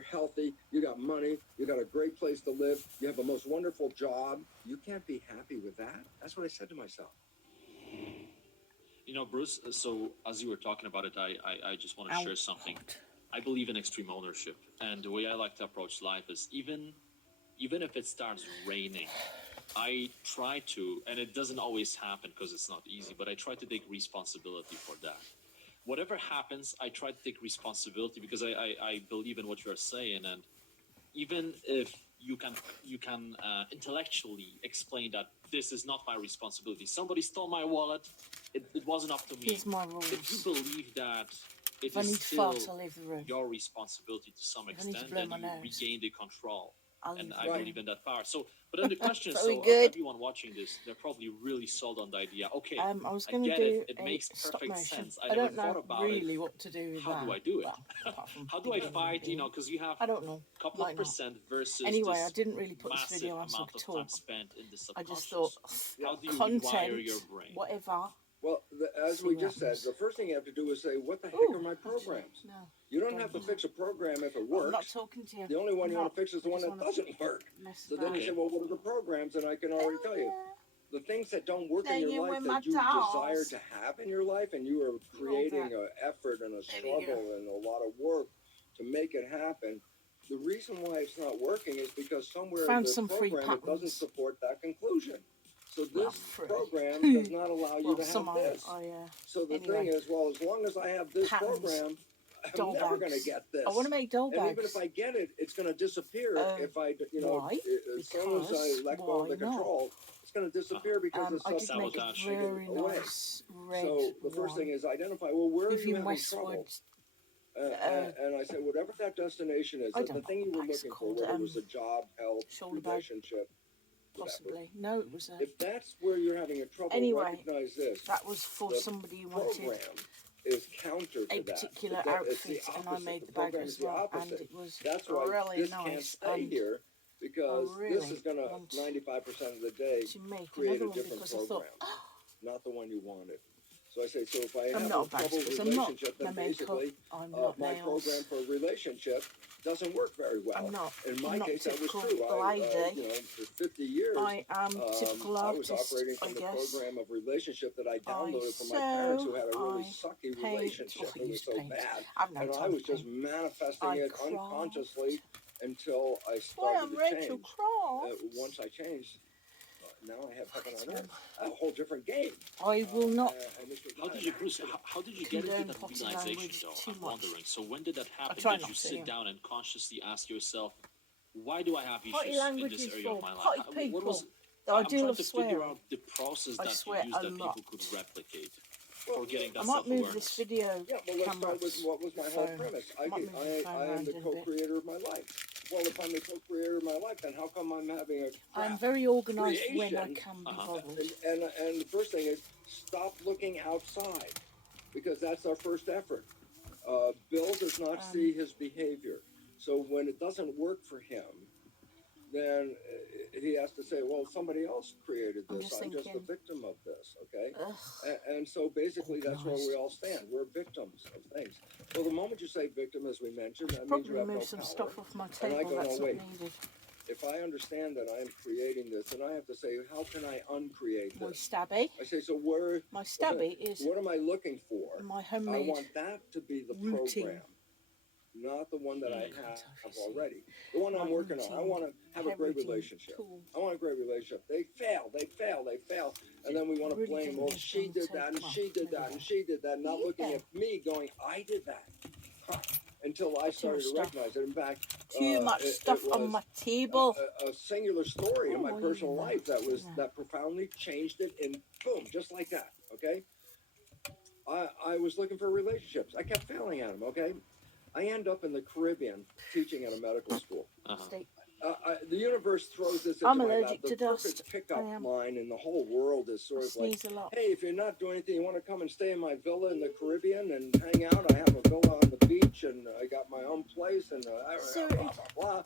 you're healthy, you got money, you got a great place to live, you have the most wonderful job. You can't be happy with that. That's what I said to myself. You know, Bruce, so as you were talking about it, I just want to share something. I believe in extreme ownership. And the way I like to approach life is even if it starts raining, I try to, and it doesn't always happen because it's not easy, but I try to take responsibility for that. Whatever happens, I try to take responsibility because I believe in what you're saying. And even if you can intellectually explain that this is not my responsibility. Somebody stole my wallet. It wasn't up to me. Here's my rules. If you believe that it If I need is to still fart, I'll leave the room. your responsibility to some If I need to extent, blow then my you nose, regain the control. I'll And leave I the room. believe in that power. So, but then the question is, Very so good. everyone watching this, they're probably really sold on the idea. Okay, I was I going to get do it. It a makes stop perfect motion. sense. I I never don't thought know about really it. what to do with How that. do I do it? Well, apart from How do I giving fight? You you- know, because you have I don't know. a couple of Might not. percent versus Anyway, I this didn't really put this massive video on so I amount could of time talk. spent in the I subconscious. just thought, How do you content, rewire your brain? whatever. Well, as See we what just said, happens. the first thing you have to do is say, what the heck Ooh, are my actually, programs? no. You don't have to fix a program if it I'm not works. talking to you. The only one I'm you want not. to fix is the I one just that wanna doesn't work. mess So then you about. say, well, what are the programs? And I can already tell you. The things that don't work in Playing your life with my that you desire dolls. to have in your life, and you are creating that. an effort and a There we go. struggle and a lot of work to make it happen. The reason why it's not working is because somewhere in Found this some free program it doesn't patterns. support that conclusion. So Well, this free. program does not allow you Well, to some have I this. So the anyway, thing is, well, as long as I have this patterns. program, I'm Doll never going to bags. get this. I want to make doll And bags. even if I get it, it's going to disappear if I, you know, Why? as soon as I let go of the Why not? control, it's going to disappear because it's I did make a sabotage very away. nice red So the first one. thing is identify, well, where are you Vivian having trouble? Westwood's. And I said, whatever that destination is, I the don't know thing you what were the bags are looking for, called. whether it was a job, health, Shoulder bag, relationship, whatever. possibly. No, it was a. If that's where you're having a trouble, Anyway, recognize this. that was for The somebody who wanted program is counter to a that. particular It's the outfit, and I opposite. made The the bag program as is the well, and opposite. it was That's why really this can't nice. stay And here because I really this is going to want 95% of the day to make create another a one different because I program, thought, not the one you wanted. So I say, so if I I'm have not a a bad troubled sport. I'm not relationship, my then makeup. basically I'm not my nails. program for a relationship doesn't work very well. I'm not. In my I'm not case, that was typical true. lady. You know, for 50 years, I am typical I was artist, operating I from the guess. program of relationship that I I downloaded from my parents who had a really I sucky paint. relationship. Well, I It was used to so paint. bad. I've no And I time was to just paint. manifesting I it craft. unconsciously until I Why started I'm to Rachel change. Craft. Once I changed, now I have heaven It's on earth. A whole different game. I will not And this was How not did an you, Bruce? accident. How did you get into condone that potty realization, language though? too I'm much. wondering. So when did that happen? try Did not you to, sit yeah. down and consciously ask yourself, why do I have Potty issues in language this is area of for my life? potty What people. was? Though I I'm do trying love to figure swearing. out the process I that swear you used a that lot. people could replicate Well, for getting I that might move self-awareness. this video yeah, well, let's camera start with what was my whole phone. premise. I might move the phone I am around the a bit. co-creator of my life. Well, if I'm the co-creator of my life, then how come I'm having a I'm crap very organised when I creation? can be Uh-huh. bothered. And the first thing is stop looking outside because that's our first effort. Bill does not see his behavior. So when it doesn't work for him, then he has to say, well, somebody else created I'm this. just I'm just a thinking, victim of this, okay? ugh, And so basically that's where we organised. all stand. We're victims of things. Well, the moment you say victim, as we mentioned, I that should means probably you have no remove some power. stuff off my And I table go, that's no, not wait. needed. If I understand that I'm creating this, then I have to say, how can I uncreate My this? stabby. I say, so where? My stabby is What am I looking for? my I homemade want that to be the routine. program, not the one that I Can't tell if have you see. already. The one My I'm working on. I routine, want to have a hair great routine relationship. tool. I want a great relationship. They fail, and then we want to Really blame. didn't Well, give she them did to- that, and well, she did maybe that, and not. she did that. Not looking Yeah. at me, going, I did that. Huh. Until I Too much started to stuff. recognize it. In fact, Too much stuff it on was my table. a singular story in my Oh, personal yeah. life Yeah. that profoundly changed it. In boom, just like that. Okay. I was looking for relationships. I kept failing at them. Okay. I end up in the Caribbean teaching at a medical school. Uh-huh. Steak. The universe throws this into I'm my lap. allergic The to perfect dust. pickup I am. line in the whole world is I sort of like, sneeze a lot. hey, if you're not doing anything, you want to come and stay in my villa in the Caribbean and hang out? I have a villa on the beach, and I got my own place, and blah, blah, blah.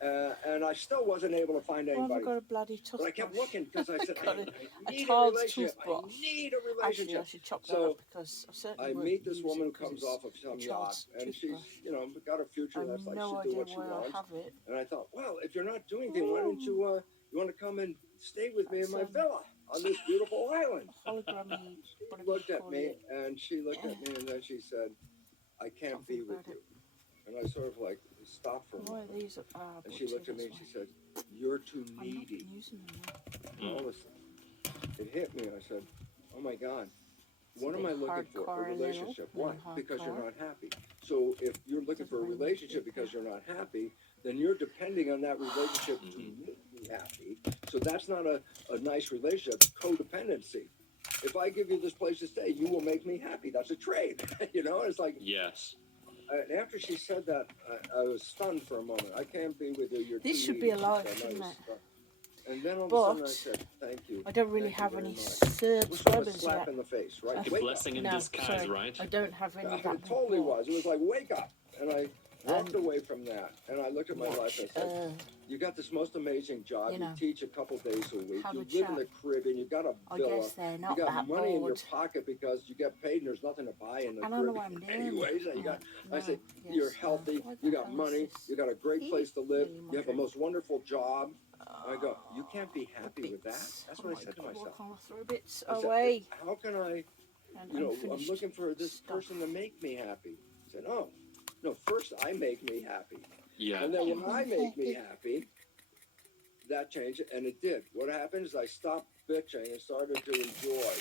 And I still wasn't able to find Why have I anybody. got a bloody But I toothbrush? kept looking because I said, Got I a need a child's relationship. I toothbrush. need a Actually, I relationship. should chop that So up because I certainly I won't meet this use woman it who 'cause comes it's off of some a yacht, child's and she's, toothbrush. you know, got a future. I have That's like no she'll do idea what she where I wants. have it. And I thought, well, if you're not doing anything, why don't you want to come and stay with me in my villa on this beautiful island? Hologrammy, She whatever looked you at call me, it. and she looked at me, and then she said, I can't Can't be think with about you. it. And I sort of like stopped for a Why are moment. these? And she looked at me and she said, you're too I'm not needy. using them now. And all of a sudden, it hit me. I said, oh my God, It's a what am bit I looking for? A hardcore, a little, relationship. Why? little Because you're hardcore. not happy. So if you're looking for a Doesn't really relationship fit because there. you're not happy, then you're depending on that relationship to make you happy. So that's not a nice relationship. It's codependency. If I give you this place to stay, you will make me happy. That's a trade. You know, it's like, Yes. and after she said that, I was stunned for a moment. I can't be with you. You're This too should be needy. alive, And I shouldn't was it? stuck. And then all of a sudden I But said, thank you. I don't really Thank you have very any much. It was sort of a subscribers slap yet. in the face, right? A Wake up. blessing in No, disguise, sorry, right? I don't have any that It totally would was. It was like, wake up. And I walked And away from that. And I looked at my life watch, and I said, you got this most amazing job. you You know, teach a couple days a week. have You a live in chat. the Caribbean. You got a I villa. guess they're You not got that money in your bored. pocket because you get paid and there's nothing to buy in the I don't know what I'm Caribbean doing. anyways. And you got, No, I said, yes, you're no. healthy. Why You the got hell is money. this? You got a great place to live. Really, my You have a drink. most wonderful job. I go, you can't be The happy with that. bits. That's Oh what I my said to God, myself. why can't I throw bits I said, away? how can I, And you know, I'm unfinished looking for this stuff. person to make me happy. I said, oh, no, first I make me happy. Yeah. And then when I make me happy, that changed it, and it did. What happened is I stopped bitching and started to enjoy.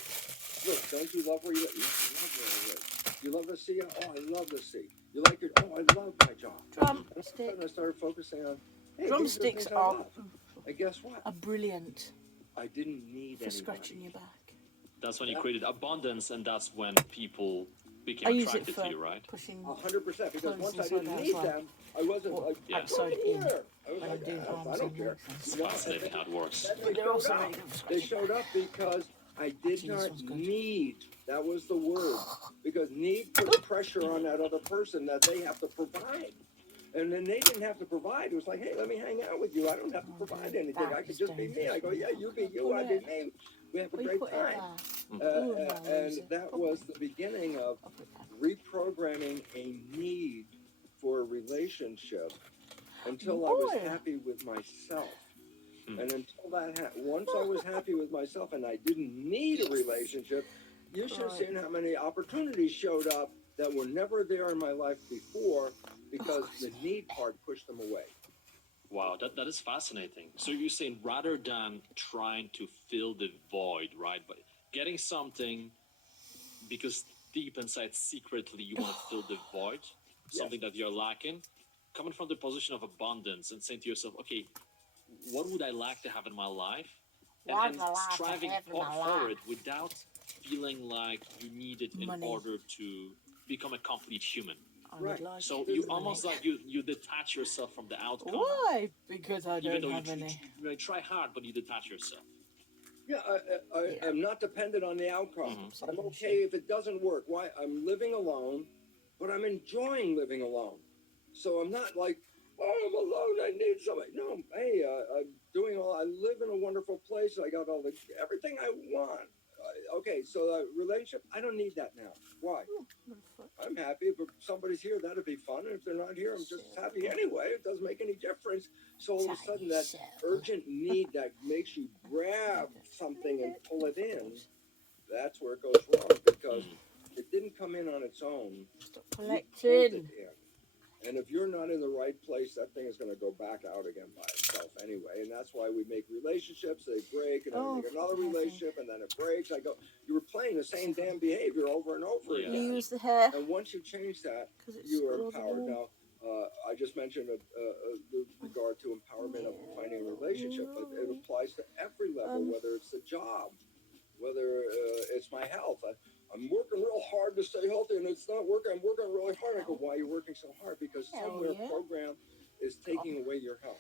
Look, don't you love where you live? Yes, I love where I live. You love the sea? Oh, I love the sea. You like your, oh, I love my job. And all of a Drumstick. sudden I started focusing on, hey, Drumsticks these are are, things I love. And guess what? brilliant I didn't need for scratching anybody. your back. That's when you That- created abundance, and that's when people I became use it attracted for to you, right? pushing 100%, because clothes once I inside didn't out as need well. them, I wasn't Or like, Yeah. outside come in. here. I was When like, I'm doing arms I don't and care. legs and It's stuff. fascinating how it works. Then But they they're showed also up. really good for They scratching showed back. up because I did Actually, this not one's good. need. That was the word. Because need puts pressure on that other person that they have to provide. And then they didn't have to provide. It was like, hey, let me hang out with you. I don't have to Oh, provide dude, anything. that I could is just be me. I go, yeah, you be you, I be me. We have a Where you great put it time. there? Oh, no, And lose it. that Put was it. the beginning of I'll put it reprogramming a need for a relationship until I Boy. was happy with myself. And until that, once I was happy with myself and I didn't need a relationship, you should have Right. seen how many opportunities showed up that were never there in my life before because the need part pushed them away. Wow, that is fascinating. So you're saying rather than trying to fill the void, right, but getting something because deep inside secretly you want to fill the void, something that you're lacking, coming from the position of abundance and saying to yourself, okay, what would I like to have in my life? What And would I like to striving have in my forward life? without feeling like you need it in Money. order to become a complete human. I would Right. like So it. you Money. almost like you detach yourself from the outcome. Why? Because I Even don't though have any. you try hard, but you detach yourself. Yeah, I am not dependent on the outcome. Mhm. I'm okay if it doesn't work. Why? I'm living alone, but I'm enjoying living alone. So I'm not like, oh, I'm alone. I need somebody. No, hey, I'm doing all. I live in a wonderful place. I got all the everything I want. Okay, so relationship. I don't need that now. Why? I'm happy. If somebody's here, that'd be fun. And if they're not here, I'm just as happy anyway. It doesn't make any difference. So all of a sudden, that urgent need that makes you grab something and pull it in, that's where it goes wrong because it didn't come in on its own. Stop You pulled it collecting. in. And if you're not in the right place, that thing is going to go back out again by itself anyway. And that's why we make relationships, they break, and then we make another relationship, and then it breaks. I go, you were playing the same damn behavior over and over Yeah. You again. use the hair. And once you change that, Because it's you are all the empowered. wall. Now, I just mentioned the regard to empowerment of finding a relationship, but it applies to every level, whether it's the job, whether it's my health. I'm working real hard to stay healthy, and it's not working. I'm working really hard. I go, why are you working so hard? Because Hell somewhere yeah. program is taking away your health.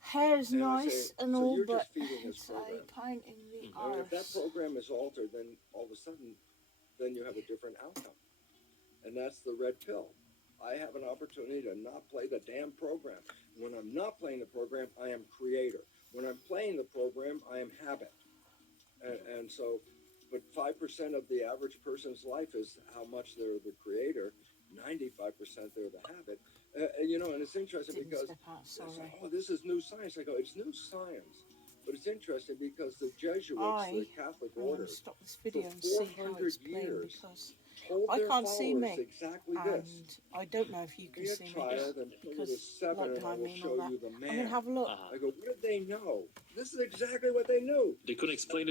Hair's And I nice say, and so all, you're but just feeding this it's a program. pain in the And if that arse. program is altered, then all of a sudden, then you have a different outcome. And that's the red pill. I have an opportunity to not play the damn program. When I'm not playing the program, I am creator. When I'm playing the program, I am habit. And so, but 5% of the average person's life is how much they're the creator. 95% they're the habit. You know, and it's interesting Didn't because step out, sorry. oh, this is new science. I go, it's new science, but it's interesting because the Jesuits, the Catholic I'm going to orders, stop this for video and see how 400 it's playing years, because told I their can't see followers me. exactly And this. I don't know if you can Be a see me child and play with a because 7 light and I behind will me and all show that. you the I'm going man. to have a look. Uh-huh. I go, what did they know? This is exactly what they knew. They couldn't explain it